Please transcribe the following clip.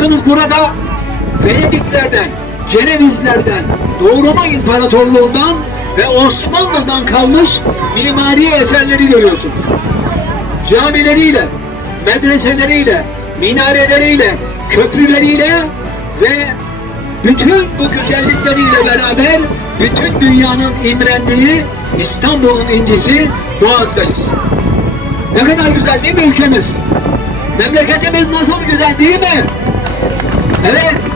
Bakınız burada Venediklerden, Cenevizlerden, Doğu Roma İmparatorluğundan ve Osmanlı'dan kalmış mimari eserleri görüyorsunuz. Camileriyle, medreseleriyle, minareleriyle, köprüleriyle ve bütün bu güzellikleriyle beraber bütün dünyanın imrendiği İstanbul'un incisi Boğaz'dayız. Ne kadar güzel değil mi ülkemiz? Memleketimiz nasıl güzel değil mi? Let's